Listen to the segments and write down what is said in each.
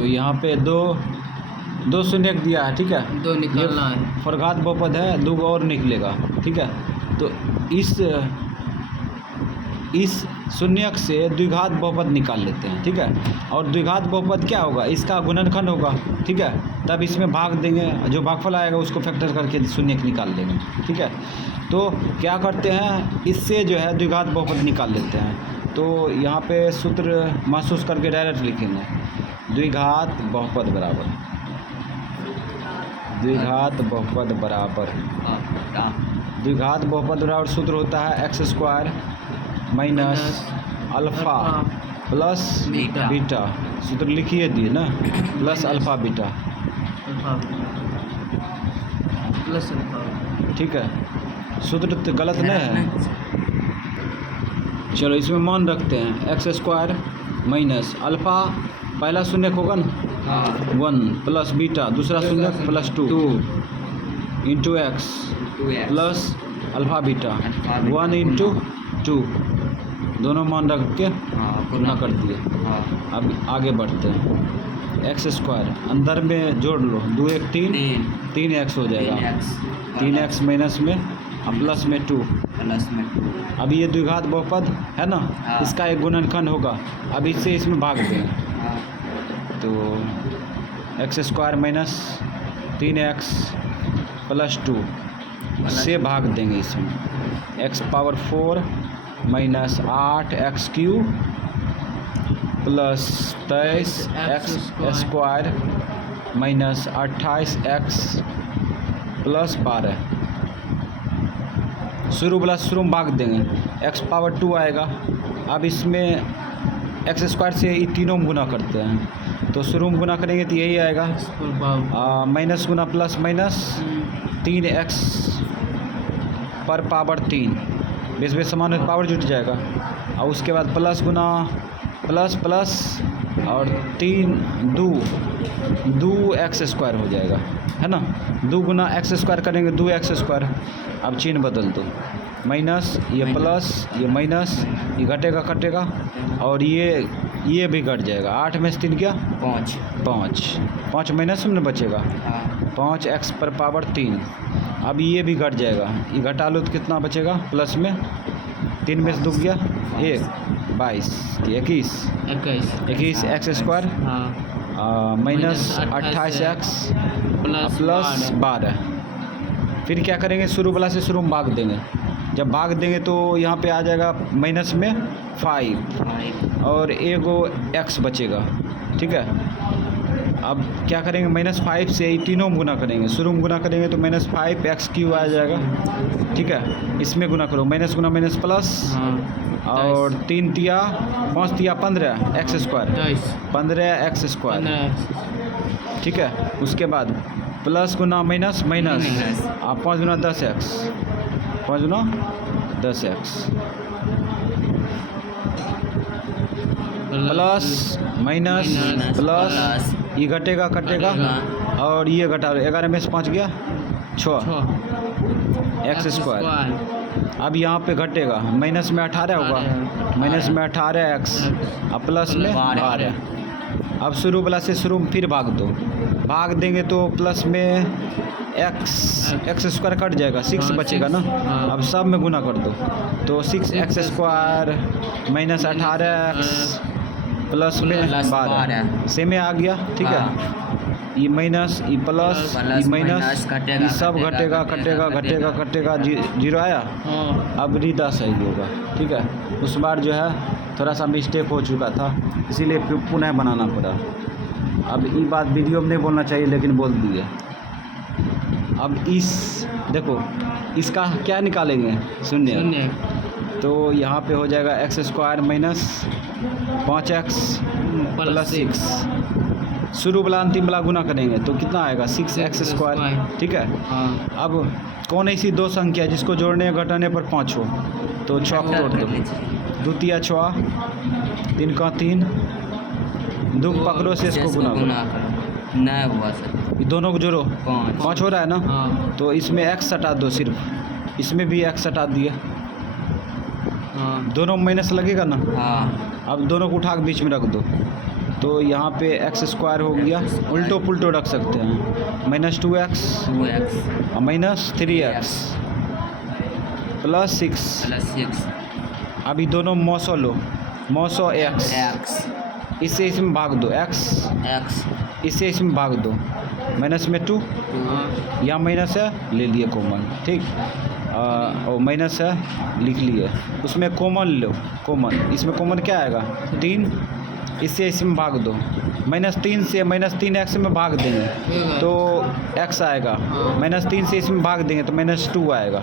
तो यहाँ पे दो शून्य दिया है, ठीक है, दो निकालना है। फरघात बहुपद है, दो और निकलेगा, ठीक है। तो इस शून्यक से द्विघात बहुपद निकाल लेते हैं, ठीक है। और द्विघात बहुपद क्या होगा, इसका गुणनखंड होगा, ठीक है। तब इसमें भाग देंगे, जो भागफल आएगा उसको फैक्टर करके शून्यक निकाल लेंगे, ठीक है। तो क्या करते हैं, इससे जो है द्विघात बहुपद निकाल लेते हैं। तो यहाँ पे सूत्र महसूस करके डायरेक्ट लिखेंगे, द्विघात बहुपद बराबर द्विघात बहुपद बराबर सूत्र होता है x square minus alpha plus beta. सूत्र लिखिए दिए ना, plus alpha beta, plus alpha, ठीक है। सूत्र तो गलत नहीं है। चलो इसमें मान रखते हैं x स्क्वायर माइनस अल्फ़ा, पहला शून्य होगा ना 1 प्लस बीटा, दूसरा शून्य plus 2 into x plus alpha beta 1 into 2, दोनों मान रख के गुना कर दिए। अब आगे बढ़ते हैं, एक्स स्क्वायर अंदर में जोड़ लो, 2 1 3 एक्स हो जाएगा, 3x माइनस में प्लस में 2। अब ये द्विघात बहुपद है ना, इसका एक गुणनखंड होगा। अब इससे इसमें भाग देंगे, तो x square minus 3x plus 2 से भाग देंगे इसमें, x power 4 minus 8x cube plus 23x square minus 28x plus 12। शुरू प्लस शुरू में भाग देंगे, x पावर 2 आएगा। अब इसमें एक्स स्क्वायर से ये तीनों में गुना करते हैं, तो शुरू में गुना करेंगे तो यही आएगा, माइनस गुना प्लस माइनस 3x पर पावर 3, बीच में समान पावर जुट जाएगा। और उसके बाद प्लस गुना प्लस प्लस और 2 एक्स स्क्वायर हो जाएगा, है ना। 2 गुना एक्स स्क्वायर करेंगे 2 एक्स स्क्वायर। अब चिन्ह बदल दो, माइनस ये प्लस ये माइनस, ये घटेगा कटेगा और ये भी घट जाएगा। 8 में से 3 क्या 5 माइनस में बचेगा 5x पर पावर 3। अब ये भी घट जाएगा, ये घटा लो तो कितना बचेगा, प्लस में 3 में से 2 गया 1 22 21 x square minus 28x plus 12। फिर क्या करेंगे, शुरू वाला से शुरू में भाग देंगे। जब भाग देंगे तो यहाँ पे आ जाएगा माइनस में 5 और एगो x बचेगा, ठीक है। अब क्या करेंगे, -5 से तीनों में गुना करेंगे। शुरू में गुना करेंगे तो -5x क्यूब आ जाएगा, ठीक है। इसमें गुना करो, माइनस गुना माइनस प्लस और 3 तिया 5 तिया 15 एक्स स्क्वायर 15 एक्स स्क्वायर, ठीक है। उसके बाद प्लस गुना माइनस माइनस 5 गुना 10x 5 गुना 10x प्लस माइनस प्लस, ये घटेगा कटेगा और ये घटा लो, 11 में से 5 गया 6 एक्स स्क्वायर। अब यहाँ पे घटेगा, माइनस में 18 होगा, माइनस में 18x और प्लस में 12। अब शुरू वाला से शुरू में फिर भाग दो, भाग देंगे तो प्लस में एक्स स्क्वायर कट जाएगा, 6 बचेगा ना। अब सब में गुना कर दो तो 6x square minus 18x plus में 12 से में आ गया, ठीक है। ये माइनस ये प्लस ये माइनस, ये सब घटेगा कटेगा घटेगा कटेगा, 0 आया। अब रीदा सही होगा, ठीक है। उस बार जो है थोड़ा सा मिस्टेक हो चुका था, इसीलिए पुनः बनाना पड़ा। अब ये बात वीडियो में नहीं बोलना चाहिए लेकिन बोल दिए। अब इस देखो, इसका क्या निकालेंगे, शून्य। तो यहाँ पे हो जाएगा x square minus 5x plus 6। शुरू वाला अंतिम वाला गुना करेंगे तो कितना आएगा 6x स्क्वायर, ठीक है। अब कौन ऐसी दो संख्या जिसको जोड़ने या घटाने पर 5 हो, तो 6 को जोड़ दो, 2 तिया 6 3 का 3, 2 पकड़ो से इसको गुना करो, नहीं हुआ सर, दोनों को जोड़ो 5 हो रहा है ना। तो इसमें x हटा दो, सिर्फ इसमें भी x हटा दिए, दोनों माइनस लगेगा ना। अब दोनों को उठा के बीच में रख दो, तो यहाँ पे एक्स स्क्वायर हो गया, उल्टो पुल्टो रख सकते हैं, माइनस 2x 2x और माइनस 3x प्लस 6। प्लस 6 अभी दोनों मौसो लो, मौसो x, x इससे इसमें भाग दो x, x इससे इसमें भाग दो, माइनस में 2, 2 यहाँ माइनस है ले लिए कॉमन, ठीक। और माइनस है लिख लिए, उसमें कॉमन लो, कॉमन, इसमें कॉमन क्या आएगा 3, इससे इसमें भाग दो, माइनस 3 से माइनस 3x में भाग देंगे तो x आएगा, माइनस 3 से इसमें भाग देंगे तो माइनस 2 आएगा।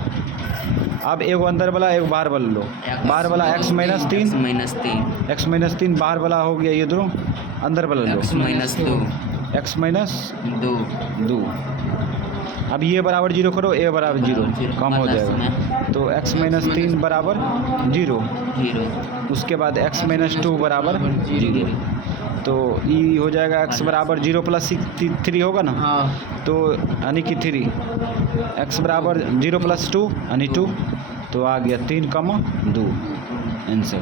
अब एक अंदर वाला एक बाहर वाला लो, बाहर वाला x माइनस 3, x माइनस 3 बाहर वाला हो गया, ये दोनों अंदर वाला लो, x माइनस 2 x माइनस 2 2। अब ये बराबर 0 करो, a बराबर 0 कम हो जाएगा, तो x माइनस 3 बराबर 0, 0 उसके बाद x माइनस 2 बराबर 0, तो ई हो जाएगा x बराबर 0 प्लस 3 होगा ना, हाँ तो यानी कि 3, x बराबर 0 प्लस 2 यानी 2, तो आ गया 3, 2 आंसर।